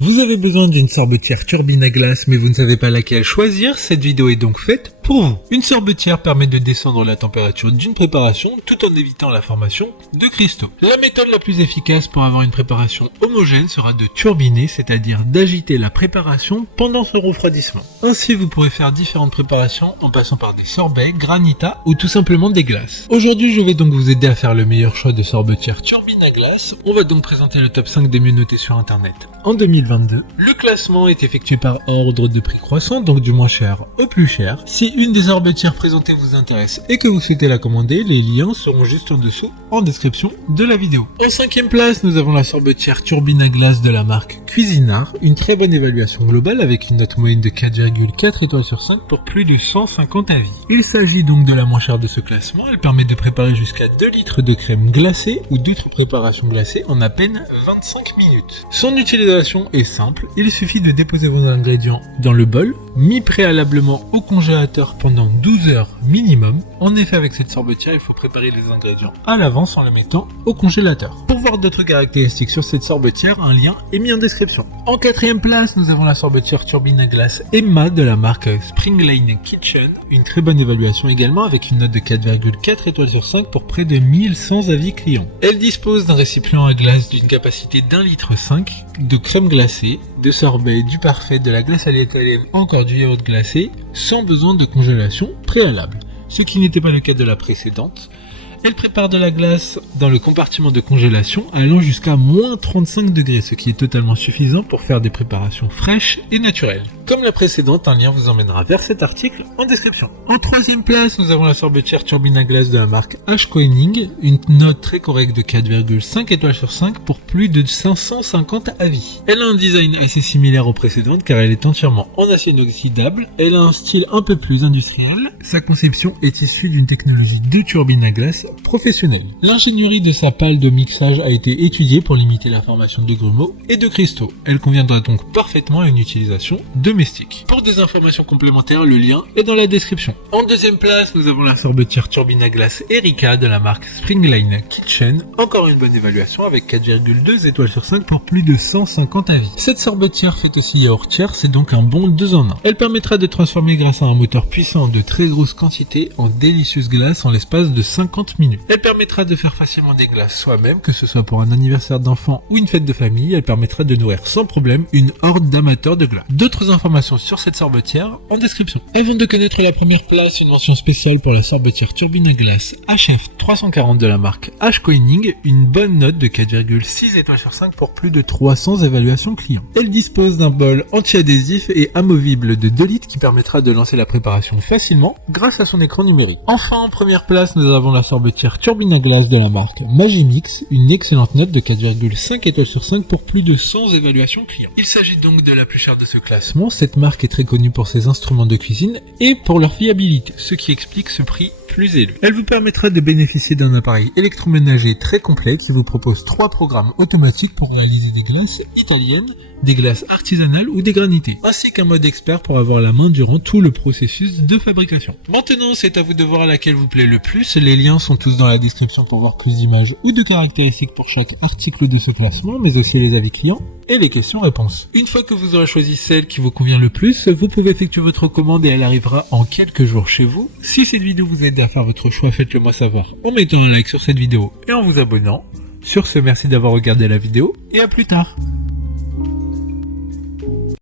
Vous avez besoin d'une sorbetière turbine à glace mais vous ne savez pas laquelle choisir, cette vidéo est donc faite pour vous. Une sorbetière permet de descendre la température d'une préparation tout en évitant la formation de cristaux. La méthode la plus efficace pour avoir une préparation homogène sera de turbiner, c'est-à-dire d'agiter la préparation pendant son refroidissement. Ainsi vous pourrez faire différentes préparations en passant par des sorbets, granita ou tout simplement des glaces. Aujourd'hui je vais donc vous aider à faire le meilleur choix de sorbetière turbine à glace. On va donc présenter le top 5 des mieux notés sur internet. En 2022, le classement est effectué par ordre de prix croissant, donc du moins cher au plus cher. Si une des sorbetières présentées vous intéresse et que vous souhaitez la commander, les liens seront juste en dessous en description de la vidéo. En 5e place, nous avons la sorbetière turbine à glace de la marque Cuisinart, une très bonne évaluation globale avec une note moyenne de 4,4 étoiles sur 5 pour plus de 150 avis. Il s'agit donc de la moins chère de ce classement, elle permet de préparer jusqu'à 2 litres de crème glacée ou d'autres préparations glacées en à peine 25 minutes. Son utilisation est simple, il suffit de déposer vos ingrédients dans le bol, mis préalablement au congélateur pendant 12 heures minimum. En effet, avec cette sorbetière, il faut préparer les ingrédients à l'avance en les mettant au congélateur. Pour voir d'autres caractéristiques sur cette sorbetière, un lien est mis en description. En 4e place, nous avons la sorbetière turbine à glace Emma de la marque Springline Kitchen, une très bonne évaluation également avec une note de 4,4 étoiles sur 5 pour près de 1100 avis clients. Elle dispose d'un récipient à glace d'une capacité d'1,5 litre, de crème glacée, de sorbet, du parfait, de la glace à l'italienne, encore du yaourt glacé, sans besoin de congélation préalable. Ce qui n'était pas le cas de la précédente. Elle prépare de la glace dans le compartiment de congélation allant jusqu'à moins 35 degrés, ce qui est totalement suffisant pour faire des préparations fraîches et naturelles. Comme la précédente, un lien vous emmènera vers cet article en description. En 3e place, nous avons la sorbetière turbine à glace de la marque Ashkoenig, une note très correcte de 4,5 étoiles sur 5 pour plus de 550 avis. Elle a un design assez similaire aux précédentes car elle est entièrement en acier inoxydable, elle a un style un peu plus industriel, sa conception est issue d'une technologie de turbine à glace professionnelle. L'ingénierie de sa pale de mixage a été étudiée pour limiter la formation de grumeaux et de cristaux. Elle conviendra donc parfaitement à une utilisation domestique. Pour des informations complémentaires, le lien est dans la description. En 2e place, nous avons la sorbetière turbine à glace Erika de la marque Springline Kitchen. Encore une bonne évaluation avec 4,2 étoiles sur 5 pour plus de 150 avis. Cette sorbetière fait aussi yaourtière, c'est donc un bon 2 en 1. Elle permettra de transformer grâce à un moteur puissant de très grosses quantités en délicieuses glaces en l'espace de 50 minutes. Elle permettra de faire facilement des glaces soi-même, que ce soit pour un anniversaire d'enfant ou une fête de famille. Elle permettra de nourrir sans problème une horde d'amateurs de glace. D'autres informations sur cette sorbetière en description. Avant de connaître la première place, une mention spéciale pour la sorbetière turbine à glace HF 340 de la marque Ashkoenig, une bonne note de 4,6 étoiles sur 5 pour plus de 300 évaluations clients. Elle dispose d'un bol anti-adhésif et amovible de 2 litres qui permettra de lancer la préparation facilement grâce à son écran numérique. Enfin, en première place, nous avons la sorbetière turbine à glace de la marque Magimix, une excellente note de 4,5 étoiles sur 5 pour plus de 100 évaluations clients. Il s'agit donc de la plus chère de ce classement. Cette marque est très connue pour ses instruments de cuisine et pour leur fiabilité, ce qui explique ce prix plus élevé. Elle vous permettra de bénéficier d'un appareil électroménager très complet qui vous propose 3 programmes automatiques pour réaliser des glaces italiennes, des glaces artisanales ou des granités, ainsi qu'un mode expert pour avoir la main durant tout le processus de fabrication. Maintenant, c'est à vous de voir laquelle vous plaît le plus. Les liens sont tous dans la description pour voir plus d'images ou de caractéristiques pour chaque article de ce classement, mais aussi les avis clients et les questions-réponses. Une fois que vous aurez choisi celle qui vous convient le plus, vous pouvez effectuer votre commande et elle arrivera en quelques jours chez vous. Si cette vidéo vous aide à faire votre choix, faites-le moi savoir en mettant un like sur cette vidéo et en vous abonnant. Sur ce, merci d'avoir regardé la vidéo et à plus tard.